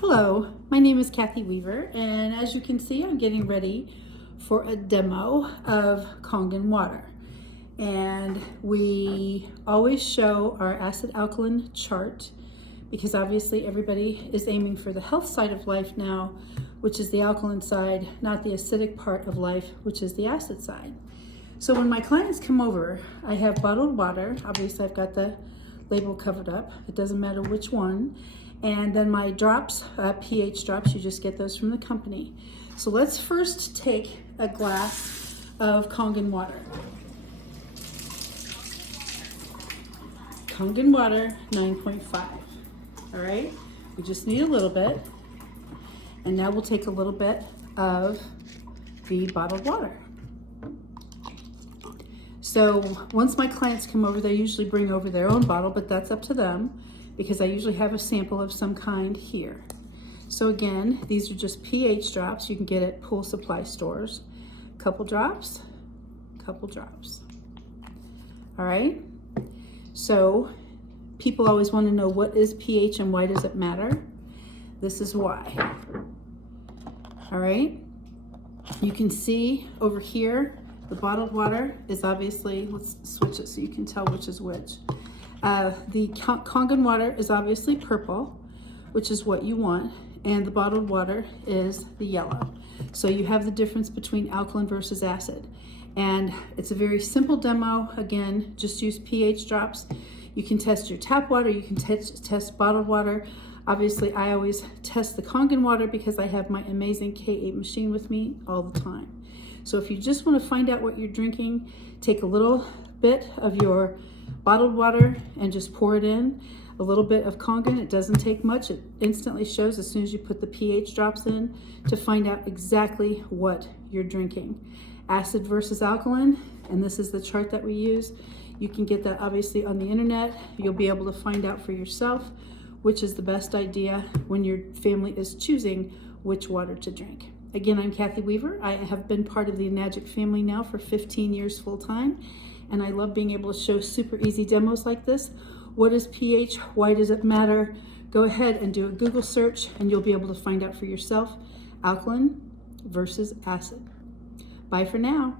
Hello, my name is Kathy Weaver, and as you can see, I'm getting ready for a demo of Kangen water. And we always show our acid alkaline chart because obviously everybody is aiming for the health side of life now, which is the alkaline side, not the acidic part of life, which is the acid side. So when my clients come over, I have bottled water. Obviously I've got the label covered up. It doesn't matter which one. And then my drops, pH drops, you just get those from the company. So let's first take a glass of Kangen water. Kangen water, 9.5. All right, we just need a little bit. And now we'll take a little bit of the bottled water. So once my clients come over, they usually bring over their own bottle, but that's up to them because I usually have a sample of some kind here. So again, these are just pH drops you can get at pool supply stores. Couple drops, couple drops. All right, so people always want to know what is pH and why does it matter? This is why. All right, you can see over here, the bottled water is obviously, let's switch it so you can tell which is which. The Kangen water is obviously purple, which is what you want, and the bottled water is the yellow. So you have the difference between alkaline versus acid. And it's a very simple demo. Again, just use pH drops. You can test your tap water, you can test bottled water. Obviously, I always test the Kangen water because I have my amazing K8 machine with me all the time. So if you just want to find out what you're drinking, take a little bit of your bottled water and just pour it in. A little bit of Kangen, it doesn't take much. It instantly shows as soon as you put the pH drops in to find out exactly what you're drinking. Acid versus alkaline, and this is the chart that we use. You can get that obviously on the internet. You'll be able to find out for yourself which is the best idea when your family is choosing which water to drink. Again, I'm Kathy Weaver. I have been part of the Enagic family now for 15 years full time, and I love being able to show super easy demos like this. What is pH? Why does it matter? Go ahead and do a Google search and you'll be able to find out for yourself alkaline versus acid. Bye for now.